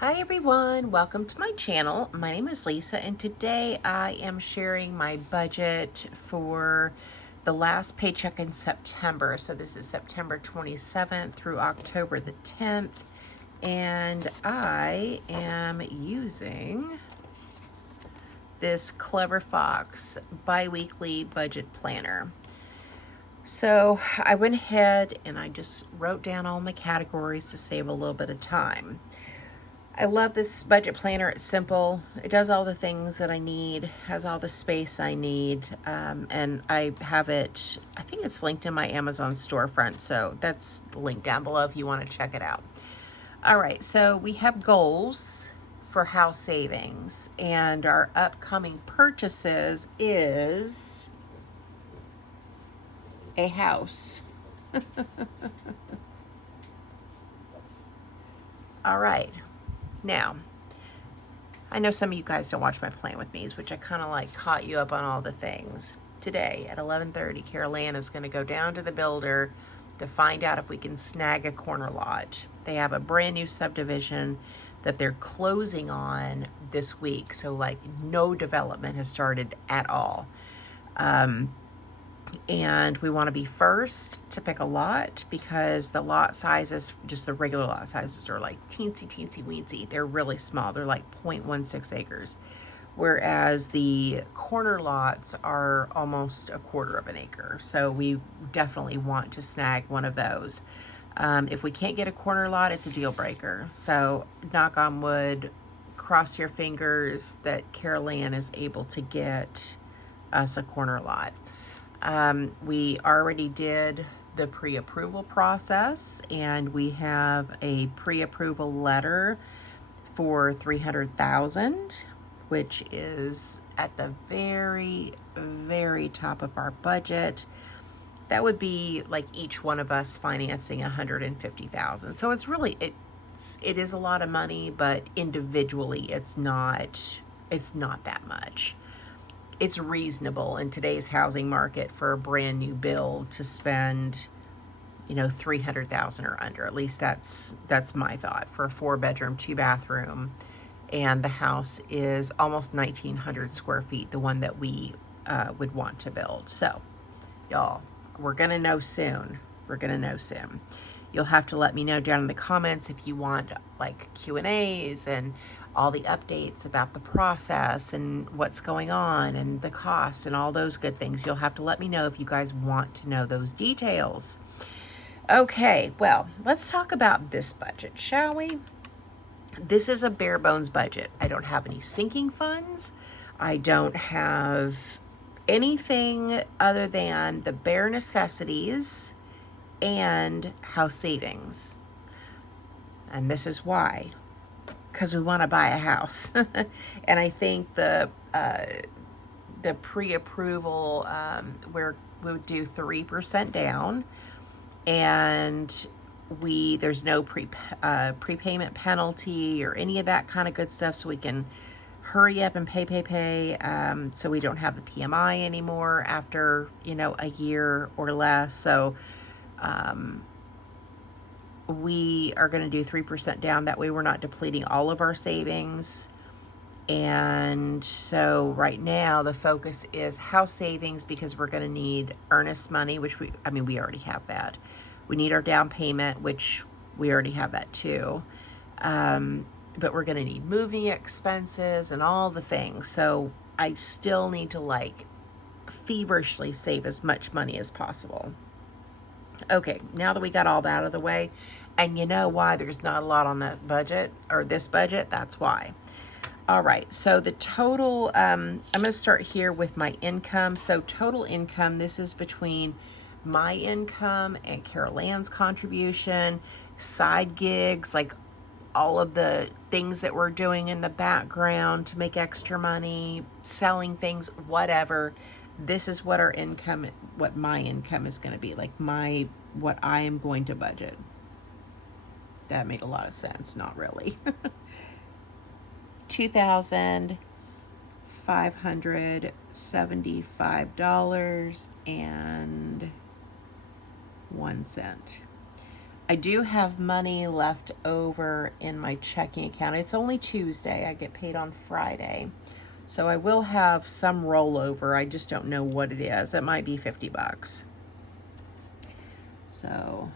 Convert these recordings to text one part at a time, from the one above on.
Hi everyone, welcome to my channel. My name is Lisa and today I am sharing my budget for the last paycheck in September. So this is September 27th through October the 10th, and I am using this Clever Fox bi-weekly budget planner. So I went ahead and I just wrote down all my categories to save a little bit of time. I love this budget planner. It's simple. It does all the things that I need, has all the space I need, and I have it, I think it's linked in my Amazon storefront, so that's linked down below if you want to check it out. All right, so we have goals for house savings, and our upcoming purchases is a house. All right. Now, I know some of you guys don't watch my Plan With Me's, which I kind of like caught you up on all the things. Today at 11:30, Carol Ann is going to go down to the builder to find out if we can snag a corner lot. They have a brand new subdivision that they're closing on this week, so like no development has started at all. And we want to be first to pick a lot because the lot sizes, just the regular lot sizes, are like teensy weensy. They're really small. They're like 0.16 acres. Whereas the corner lots are almost a quarter of an acre. So we definitely want to snag one of those. If we can't get a corner lot, it's a deal breaker. So knock on wood, cross your fingers that Carol Ann is able to get us a corner lot. We already did the pre-approval process, and we have a pre-approval letter for $300,000, which is at the very, very top of our budget. That would be like each one of us financing $150,000. So it's really, it is a lot of money, but individually it's not that much. It's reasonable in today's housing market for a brand new build to spend, $300,000 or under. At least that's my thought for a 4-bedroom, 2-bathroom, and the house is almost 1,900 square feet, the one that we would want to build. So, y'all, we're gonna know soon. We're gonna know soon. You'll have to let me know down in the comments if you want like Q&As and all the updates about the process and what's going on and the costs and all those good things. You'll have to let me know if you guys want to know those details. Okay, well, let's talk about this budget, shall we? This is a bare bones budget. I don't have any sinking funds. I don't have anything other than the bare necessities and house savings. And this is why. Because we want to buy a house. And I think the pre-approval, we would do 3% down, and there's no prepayment penalty or any of that kind of good stuff, so we can hurry up and pay, so we don't have the PMI anymore after a year or less. So we are going to do 3% down. That way we're not depleting all of our savings. And so right now the focus is house savings, because we're going to need earnest money, which we already have that. We need our down payment, which we already have that too. But we're going to need moving expenses and all the things. So I still need to like feverishly save as much money as possible. Okay, now that we got all that out of the way, and you know why there's not a lot on that budget, or this budget, that's why. All right, so the total, I'm going to start here with my income. So total income, this is between my income and Carol Ann's contribution, side gigs, like all of the things that we're doing in the background to make extra money, selling things, whatever. This is what our income, what my income is going to be, like what I am going to budget. That made a lot of sense. Not really. $2,575.01. I do have money left over in my checking account. It's only Tuesday. I get paid on Friday. So I will have some rollover. I just don't know what it is. It might be 50 bucks. So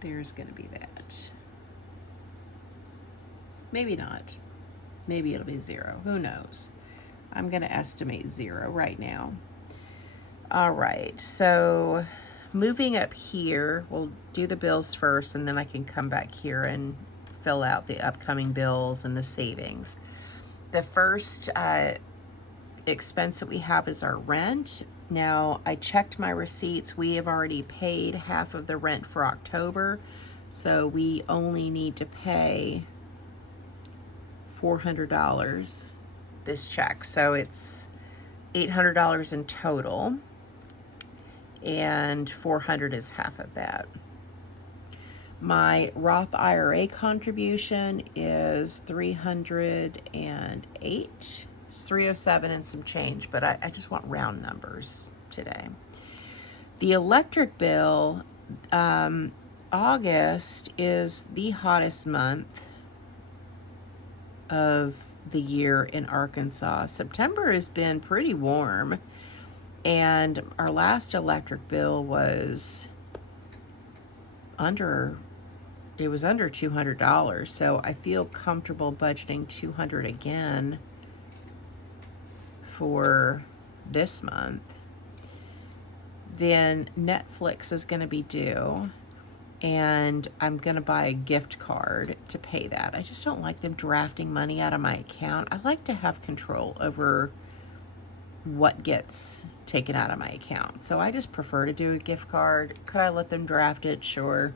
there's going to be that. Maybe not. Maybe it'll be 0. Who knows? I'm going to estimate 0 right now. All right. So moving up here, we'll do the bills first, and then I can come back here and fill out the upcoming bills and the savings. The first expense that we have is our rent. Now, I checked my receipts. We have already paid half of the rent for October, so we only need to pay $400 this check. So it's $800 in total, and $400 is half of that. My Roth IRA contribution is $308. It's $307 and some change, but I just want round numbers today. The electric bill, August is the hottest month of the year in Arkansas. September has been pretty warm, and our last electric bill was under $200, so I feel comfortable budgeting $200 again for this month. Then Netflix is going to be due, and I'm going to buy a gift card to pay that. I just don't like them drafting money out of my account. I like to have control over what gets taken out of my account, so I just prefer to do a gift card. Could I let them draft it? Sure.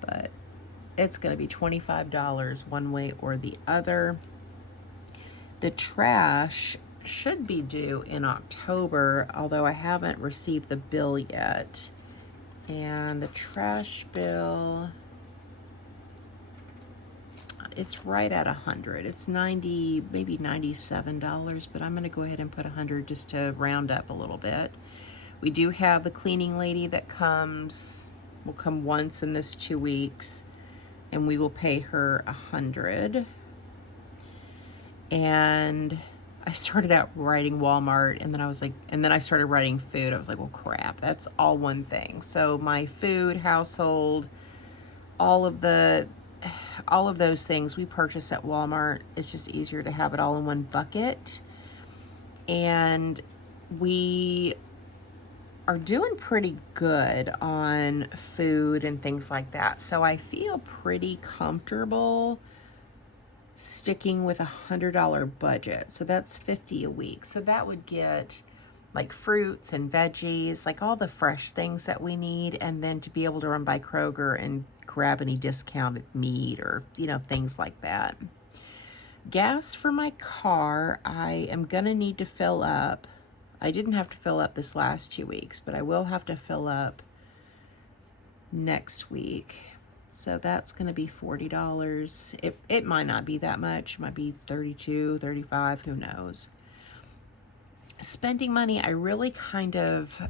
But it's going to be $25 one way or the other. The trash should be due in October, although I haven't received the bill yet. And the trash bill, it's right at $100. It's $90, maybe $97, but I'm going to go ahead and put $100 just to round up a little bit. We do have the cleaning lady that will come once in this 2 weeks, and we will pay her $100. And I started out writing Walmart, and then I was like, and then I started writing food. I was like, well, crap, that's all one thing. So my food, household, all of those things we purchase at Walmart. It's just easier to have it all in one bucket. And we are doing pretty good on food and things like that. So I feel pretty comfortable sticking with $100 budget. So that's $50 a week. So that would get like fruits and veggies, like all the fresh things that we need, and then to be able to run by Kroger and grab any discounted meat or, things like that. Gas for my car, I am gonna need to fill up. I didn't have to fill up this last 2 weeks, but I will have to fill up next week. So that's going to be $40. It might not be that much. It might be $32, $35, who knows. Spending money, I really kind of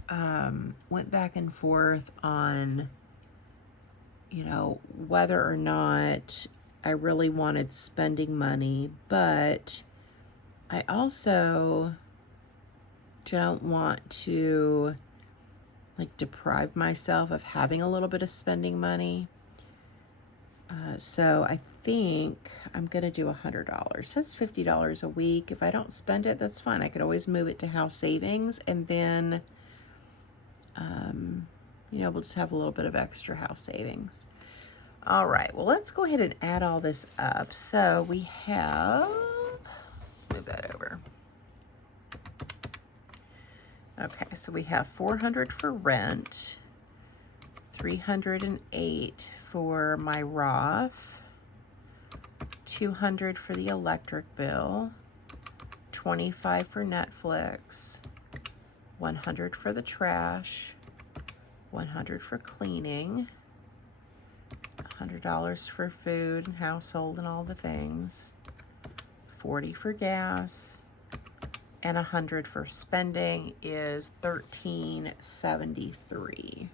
went back and forth on, whether or not I really wanted spending money, but I also don't want to deprive myself of having a little bit of spending money. So I think I'm going to do $100. That's $50 a week. If I don't spend it, that's fine. I could always move it to house savings, and then, we'll just have a little bit of extra house savings. All right, well, let's go ahead and add all this up. So we have, move that over. Okay, so we have $400 for rent, $308 for my Roth, $200 for the electric bill, $25 for Netflix, $100 for the trash, $100 for cleaning, $100 for food and household and all the things, $40 for gas, and 100 for spending is $13.73.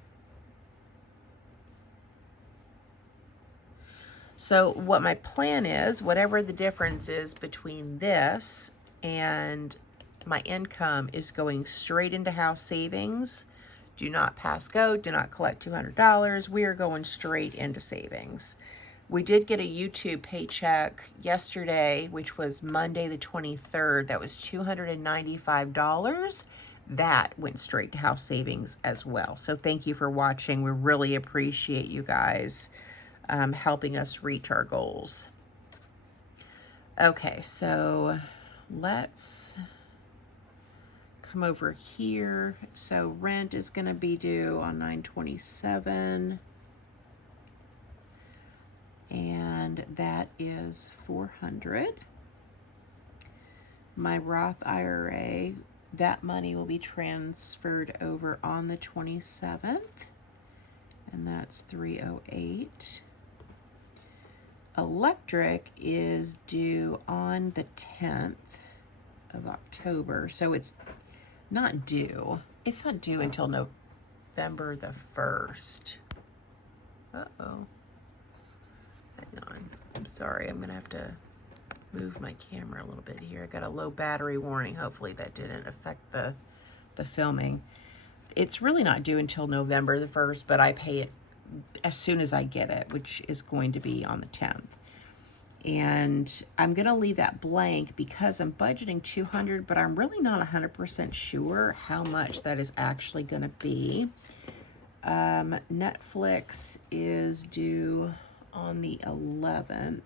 So what my plan is, whatever the difference is between this and my income, is going straight into house savings. Do not pass go, do not collect $200. We are going straight into savings. We did get a YouTube paycheck yesterday, which was Monday the 23rd. That was $295. That went straight to house savings as well. So thank you for watching. We really appreciate you guys helping us reach our goals. Okay, so let's come over here. So rent is going to be due on 9/27, and that is $400. My Roth IRA, that money will be transferred over on the 27th, and that's $308. Electric is due on the 10th of October, so it's not due. It's not due until November the 1st. Uh-oh. Hang on. I'm sorry. I'm going to have to move my camera a little bit here. I got a low battery warning. Hopefully that didn't affect the filming. It's really not due until November the 1st, but I pay it as soon as I get it, which is going to be on the 10th. And I'm going to leave that blank because I'm budgeting $200, but I'm really not 100% sure how much that is actually going to be. Netflix is due on the 11th.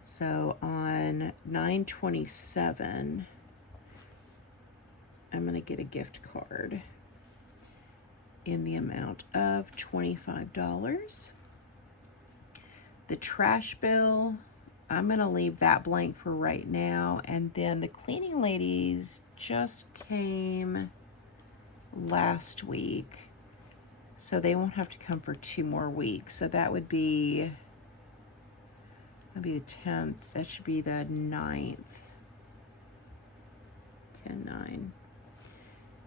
So on 9/27, I'm going to get a gift card in the amount of $25. The trash bill, I'm going to leave that blank for right now. And then the cleaning ladies just came last week, so they won't have to come for 2 more weeks. So that would be, that'd be the 10th. That should be the 9th. 10/9.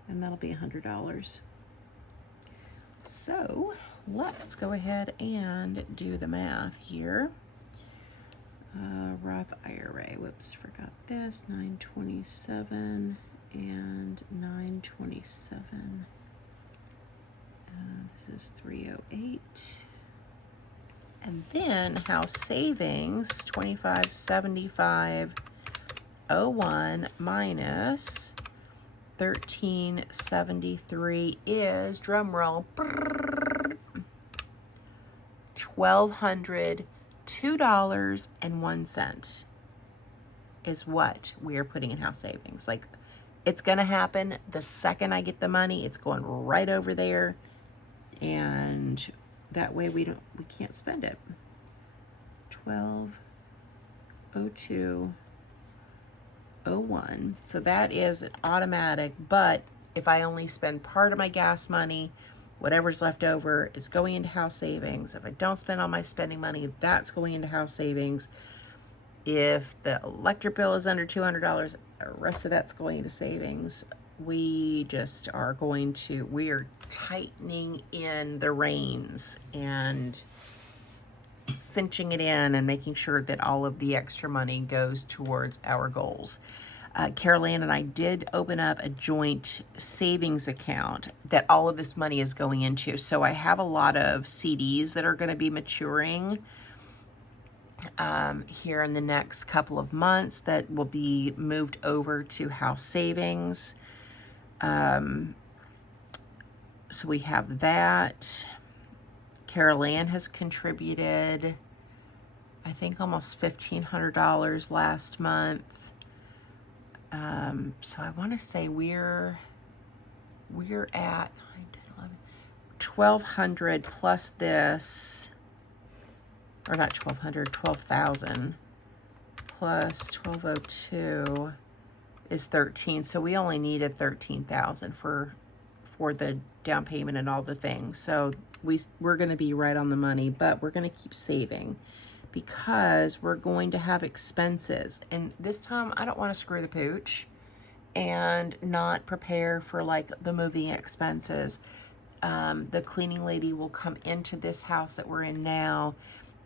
And that'll be $100. So let's go ahead and do the math here. Roth IRA, whoops, forgot this, 9/27 and 9/27. This is 308. And then house savings, 2575.01 minus 1373 is, drum roll, $1,202.01 is what we are putting in house savings. Like, it's gonna happen the second I get the money. It's going right over there, and that way we can't spend it. 1202.01. So that is an automatic, but if I only spend part of my gas money, whatever's left over is going into house savings. If I don't spend all my spending money, that's going into house savings. If the electric bill is under $200, the rest of that's going into savings. We just are we are tightening in the reins and cinching it in and making sure that all of the extra money goes towards our goals. Carol Ann and I did open up a joint savings account that all of this money is going into. So I have a lot of CDs that are going to be maturing here in the next couple of months that will be moved over to house savings. So we have that. Carol Ann has contributed, I think, almost $1,500 last month. So I want to say we're at 1,200 plus this, or not 1,200, 12,000 plus 1,202 is 13. So we only needed 13,000 for the down payment and all the things. So we're going to be right on the money, but we're going to keep saving because we're going to have expenses. And this time I don't want to screw the pooch and not prepare for like the moving expenses. The cleaning lady will come into this house that we're in now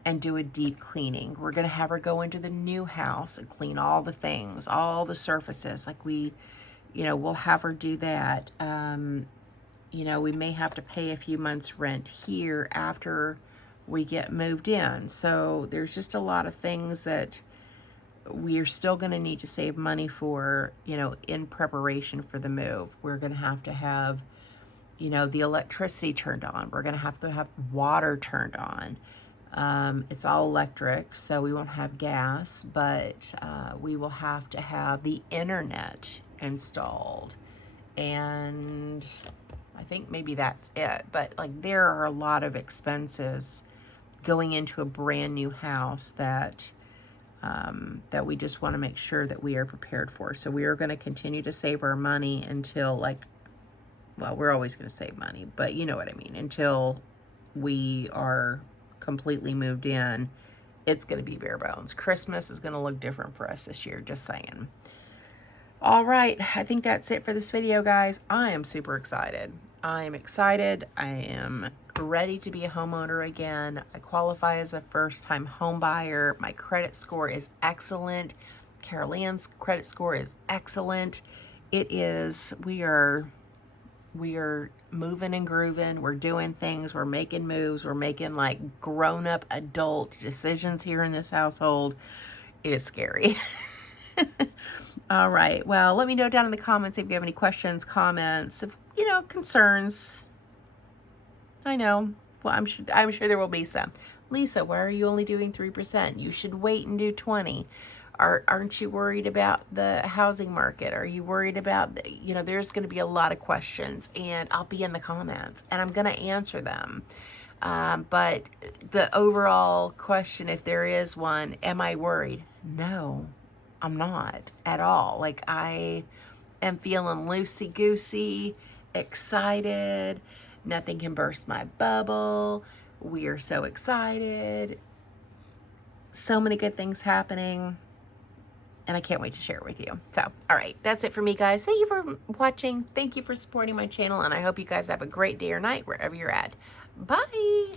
and do a deep cleaning. We're going to have her go into the new house and clean all the things, all the surfaces. Like we'll have her do that. We may have to pay a few months rent here after we get moved in. So there's just a lot of things that we're still going to need to save money for, in preparation for the move. We're going to have, the electricity turned on. We're going to have water turned on. It's all electric, so we won't have gas, but we will have to have the internet installed. And I think maybe that's it. But like there are a lot of expenses going into a brand new house that we just want to make sure that we are prepared for. So we are going to continue to save our money until we're always going to save money, but you know what I mean, until we are completely moved in. It's going to be bare bones. Christmas is going to look different for us this year, just saying. All right, I think that's it for this video, guys. I am super excited. I am excited. I am ready to be a homeowner again. I qualify as a first-time home buyer. My credit score is excellent. Carol Ann's credit score is excellent. It is, we are moving and grooving. We're doing things. We're making moves. We're making like grown-up adult decisions here in this household. It is scary. All right. Well, let me know down in the comments if you have any questions, comments, if, concerns. I know. Well, I'm sure there will be some. Lisa, why are you only doing 3%? You should wait and do 20. Aren't you worried about the housing market? Are you worried about, there's going to be a lot of questions, and I'll be in the comments and I'm going to answer them. But the overall question, if there is one, am I worried? No, I'm not at all. Like I am feeling loosey-goosey, excited. Nothing can burst my bubble. We are so excited. So many good things happening. And I can't wait to share it with you. So, all right, that's it for me, guys. Thank you for watching. Thank you for supporting my channel. And I hope you guys have a great day or night wherever you're at. Bye.